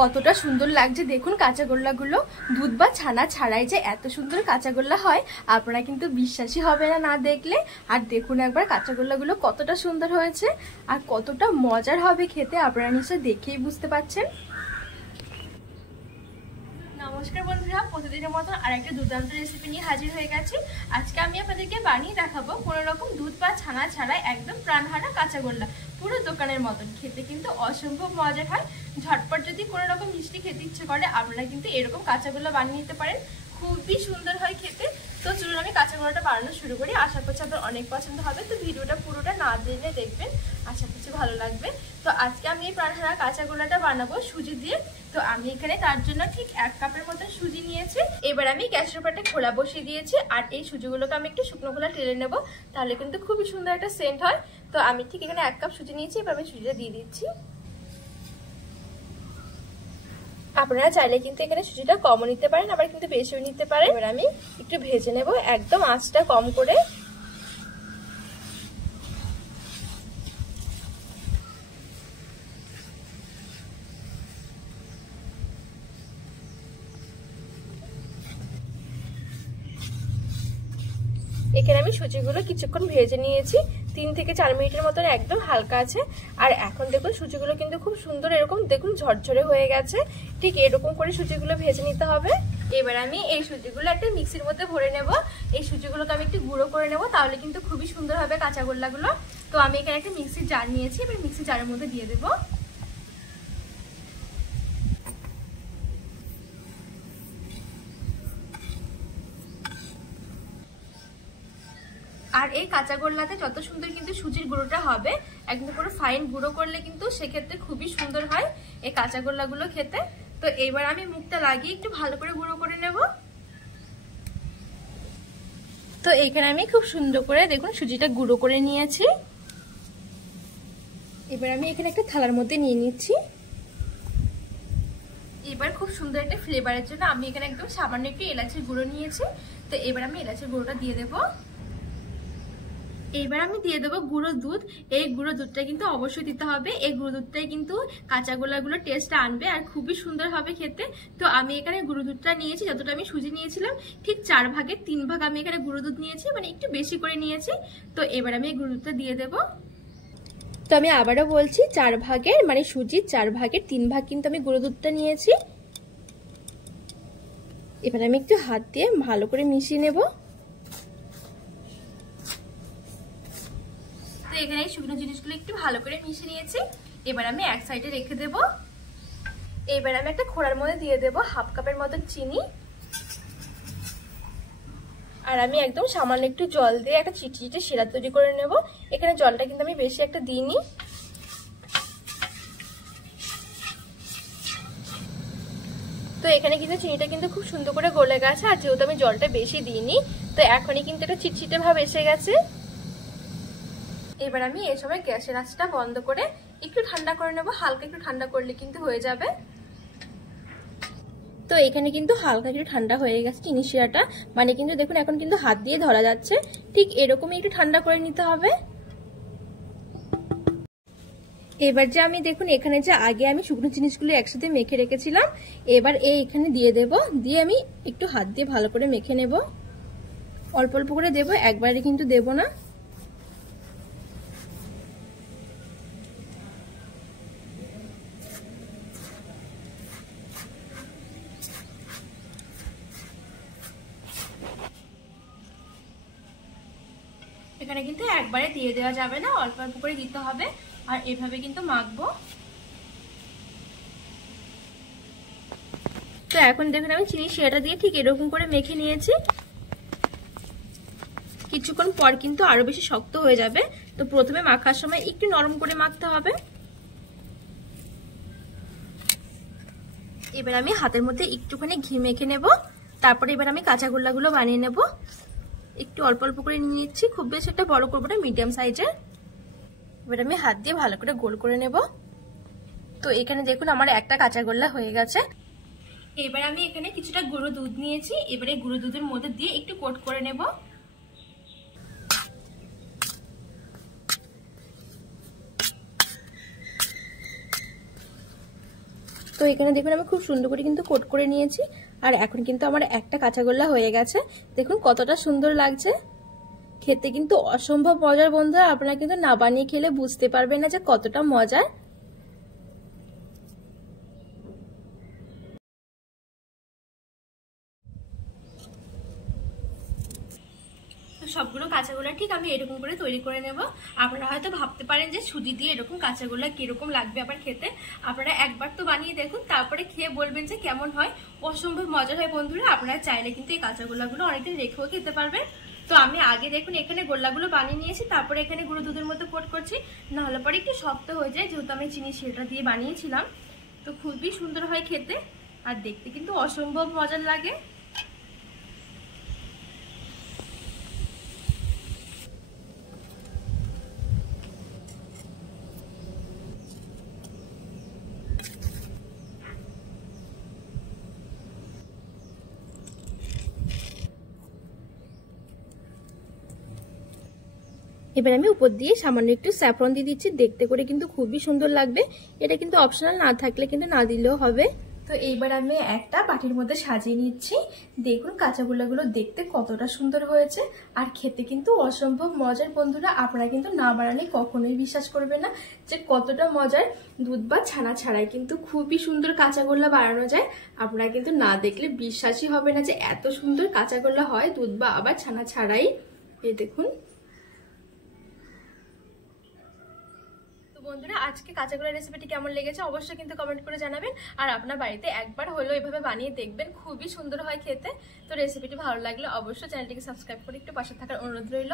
কতটা সুন্দর লাগছে দেখুন কাঁচাগোল্লাগুলো। দুধ বা ছানা ছাড়াই যে এত সুন্দর কাঁচাগোল্লা হয় আপনারা কিন্তু বিশ্বাসই হবে না না দেখলে। আর দেখুন একবার কাঁচাগোল্লাগুলো কতটা সুন্দর হয়েছে আর কতটা মজার হবে খেতে, আপনারা নিশ্চয়ই দেখেই বুঝতে পারছেন। নমস্কার বন্ধুরা, প্রতিদিনের মতন আরেকটা দুর্দান্ত রেসিপি নিয়ে হাজির হয়ে গেছি। আজকে আমি আপনাদেরকে বানিয়ে দেখাবো কোনো রকম দুধ বা ছানা ছাড়াই একদম প্রাণহারা কাঁচাগোল্লা। পুরো দোকানের মতন খেতে কিন্তু অসম্ভব মজার হয়। ঝটপট যদি কোনো রকম মিষ্টি খেতে ইচ্ছে করে আপনারা কিন্তু এরকম কাঁচাগোল্লা বানিয়ে নিতে পারেন, খুবই সুন্দর হয় খেতে। তো চলুন আমি কাঁচাগোল্লাটা বানানো শুরু করি। আশা করছি আপনার অনেক পছন্দ হবে, তো ভিডিওটা পুরোটা না জেনে দেখবেন, আশা করছি ভালো লাগবে। তো আজকে আমি এই প্রাণহারা কাঁচাগোল্লাটা বানাবো সুজি দিয়ে। তো আমি এখানে তার জন্য ঠিক 1 কাপের মতো সুজি নিয়েছি। এবার আমি গ্যাসের উপর একটা খোলা বসিয়ে দিয়েছি আর এই সুজিগুলোকে আমি একটু শুকনো খোলা টেলে নেব, তাহলে কিন্তু খুবই সুন্দর একটা সেন্ট হয়। তো আমি ঠিক এখানে 1 কাপ সুজি নিয়েছি, এবার আমি সুজিটা দিয়ে দিচ্ছি। আপনারা চাইলে কিন্তু এখানে সুজিটা কমও নিতে পারেন, আবার কিন্তু বেশিও নিতে পারেন। এবার আমি একটু ভেজে নেব একদম আঁচটা কম করে। এখানে আমি সুজিগুলো কিছুক্ষণ ভেজে নিয়েছি, 3 থেকে 4 মিনিটের মতন একদম হালকা আছে। আর এখন দেখুন সুজিগুলো কিন্তু খুব সুন্দর এরকম দেখুন ঝরঝরে হয়ে গেছে। ঠিক এরকম করে সুজিগুলো ভেজে নিতে হবে। এবার আমি এই সুজিগুলো একটা মিক্সির মধ্যে ভরে নেব। এই সুজিগুলোকে আমি একটু গুঁড়ো করে নেব, তাহলে কিন্তু খুবই সুন্দর হবে কাঁচাগোল্লাগুলো। তো আমি এখানে একটা মিক্সির জার নিয়েছি, এবার মিক্সির জারের মধ্যে দিয়ে দেবো। আর এই কাঁচাগোল্লাতে যত সুন্দর কিন্তু সুজির গুঁড়োটা হবে, একদম পুরো ফাইন গুঁড়ো করলে কিন্তু সেক্ষেত্রে খুবই সুন্দর হয় এই কাঁচাগোল্লাগুলো খেতে। তো এইবার আমি মুখটা লাগিয়ে একটু ভালো করে গুঁড়ো করে নেব। তো এইখানে আমি খুব সুন্দর করে দেখুন সুজিটা গুঁড়ো করে নিয়েছি। এবার আমি এখানে একটা থালার মধ্যে নিয়ে নিচ্ছি। এবার খুব সুন্দর একটা ফ্লেভারের জন্য আমি এখানে একদম সামান্য একটু এলাচের গুঁড়ো নিয়েছি। তো এবার আমি এলাচের গুঁড়োটা দিয়ে দেবো। এবার আমি দিয়ে দেবো গুঁড়ো দুধ। এই গুঁড়ো দুধটা কিন্তু অবশ্যই দিতে হবে, এই গুঁড়ো দুধটাই কিন্তু কাঁচাগোল্লাগুলোর টেস্টটা আনবে আর খুবই সুন্দর হবে খেতে। তো আমি এখানে গুঁড়ো দুধটা নিয়েছি, যতটা আমি সুজি নিয়েছিলাম ঠিক 4 ভাগের 3 ভাগ আমি এখানে গুঁড়ো দুধ নিয়েছি, মানে একটু বেশি করে নিয়েছি। তো এবার আমি এই গুঁড়ো দুধটা দিয়ে দেবো। তো আমি আবারও বলছি 4 ভাগের মানে সুজির 4 ভাগের 3 ভাগ কিন্তু আমি গুঁড়ো দুধটা নিয়েছি। এবার আমি একটু হাত দিয়ে ভালো করে মিশিয়ে নেব। এখানে শুকনো জিনিসগুলো একটু ভালো করে মিশিয়ে নিয়েছি। এবার আমি এক সাইডে রেখে দেব। এবার আমি একটা খোলার মধ্যে দিয়ে দেব 1/2 কাপের মতন চিনি। আর আমি একদম সামান্য একটু জল দিয়ে একটা চিটচিটে শিরা তৈরি করে নেব। এখানে জলটা কিন্তু আমি বেশি একটা দিইনি। তো এখানে কিন্তু চিনিটা কিন্তু খুব সুন্দর করে গলে গেছে, আর যেহেতু আমি জলটা বেশি দিইনি তো এখনই কিন্তু একটা চিটচিটে ভাব এসে গেছে। এবার আমি এই সময় গ্যাসের আঁচটা বন্ধ করে একটু ঠান্ডা করে নেব, হালকা একটু ঠান্ডা করলে কিন্তু হয়ে যাবে। তো এখানে কিন্তু হালকা একটু ঠান্ডা হয়ে গেছে চিনি শিরাটা, মানে কিন্তু দেখুন এখন কিন্তু হাত দিয়ে ধরা যাচ্ছে। ঠিক এরকমই একটু ঠান্ডা করে নিতে হবে। এবার যে আমি দেখুন এখানে যে আগে আমি শুকনো জিনিসগুলো একসাথে মেখে রেখেছিলাম, এবার এখানে দিয়ে দেব। দিয়ে আমি একটু হাত দিয়ে ভালো করে মেখে নেব। অল্প অল্প করে দেব, একবারে কিন্তু দেব না। এখানে কিন্তু একবারে দিয়ে দেওয়া যাবে না, অল্প অল্প করে দিতে হবে। আর এভাবে কিন্তু মাখবো। তো এখন দেখুন আমি চিনি শিরাটা দিয়ে ঠিক এরকম করে মেখে নিয়েছি। কিছুক্ষণ পর কিন্তু আরো বেশি শক্ত হয়ে যাবে, তো প্রথমে মাখার সময় একটু নরম করে মাখতে হবে। এবার আমি হাতের মধ্যে একটুখানি ঘি মেখে নেব। তারপরে এবার আমি কাঁচাগোল্লাগুলো বানিয়ে নেব। একটু অল্প অল্প করে নিয়ে নিচ্ছি, খুব বেশি একটা বড় করবো না, মিডিয়াম সাইজের। এবার আমি হাত দিয়ে ভালো করে গোল করে নেব। তো এখানে দেখুন আমার একটা কাঁচাগোল্লা হয়ে গেছে। এবার আমি এখানে কিছুটা গুঁড়ো দুধ নিয়েছি, এবারে গুঁড়ো দুধের মধ্যে দিয়ে একটু কোট করে নেব। তো এখানে দেখুন আমি খুব সুন্দর করে কিন্তু কোট করে নিয়েছি। আর এখন কিন্তু আমার একটা কাঁচাগোল্লা হয়ে গেছে। দেখুন কতটা সুন্দর লাগছে, খেতে কিন্তু অসম্ভব মজার বন্ধুরা। আপনারা কিন্তু না বানিয়ে খেলে বুঝতে পারবেন না যে কতটা মজার। সবগুলো কাঁচাগোল্লা ঠিক আমি এরকম করে তৈরি করে নেব। আপনারা হয়তো ভাবতে পারেন যে সুজি দিয়ে এরকম কাঁচাগোল্লা কিরকম লাগবে আবার খেতে। আপনারা একবার তো বানিয়ে দেখুন, তারপরে খেয়ে বলবেন যে কেমন হয়। অসম্ভব মজার হয় বন্ধুরা। আপনারা চাইলে কিন্তু এই কাঁচাগোল্লাগুলো অনেকদিন রেখেও খেতে পারবেন। তো আমি আগে দেখুন এখানে গোল্লাগুলো বানিয়ে নিয়েছি, তারপরে এখানে গুঁড়ো দুধের মতো কোট করছি, নাহলে পরে একটু শক্ত হয়ে যায়, যেহেতু আমি চিনি সেটা দিয়ে বানিয়েছিলাম। তো খুবই সুন্দর হয় খেতে, আর দেখতে কিন্তু অসম্ভব মজার লাগে। এবার আমি উপর দিয়ে সামান্য একটু স্যাফরন দিয়ে দিচ্ছি, দেখতে করে কিন্তু খুবই সুন্দর লাগবে। এটা কিন্তু অপশনাল, না থাকলে কিন্তু না দিলেও হবে। তো এইবার আমি একটা বাটির মধ্যে সাজিয়ে নিচ্ছি। দেখুন কাঁচাগোল্লাগুলো দেখতে কতটা সুন্দর হয়েছে, আর খেতে কিন্তু অসম্ভব মজার বন্ধুরা। আপনারা কিন্তু না বানালে কখনোই বিশ্বাস করবে না যে কতটা মজার। দুধ বা ছানা ছাড়াই কিন্তু খুবই সুন্দর কাঁচাগোল্লা বানানো যায়। আপনারা কিন্তু না দেখলে বিশ্বাসই হবে না যে এত সুন্দর কাঁচাগোল্লা হয় দুধ বা আবার ছানা ছাড়াই। এই দেখুন বন্ধুরা, আজকে কাঁচাগোল্লা রেসিপিটি কেমন লেগেছে অবশ্যই কিন্তু কমেন্ট করে জানাবেন। আর আপনার বাড়িতে একবার হলেও এভাবে বানিয়ে দেখবেন, খুবই সুন্দর হয় খেতে। তো রেসিপিটি ভালো লাগলে অবশ্যই চ্যানেলটিকে সাবস্ক্রাইব করে একটু পাশে থাকার অনুরোধ রইল।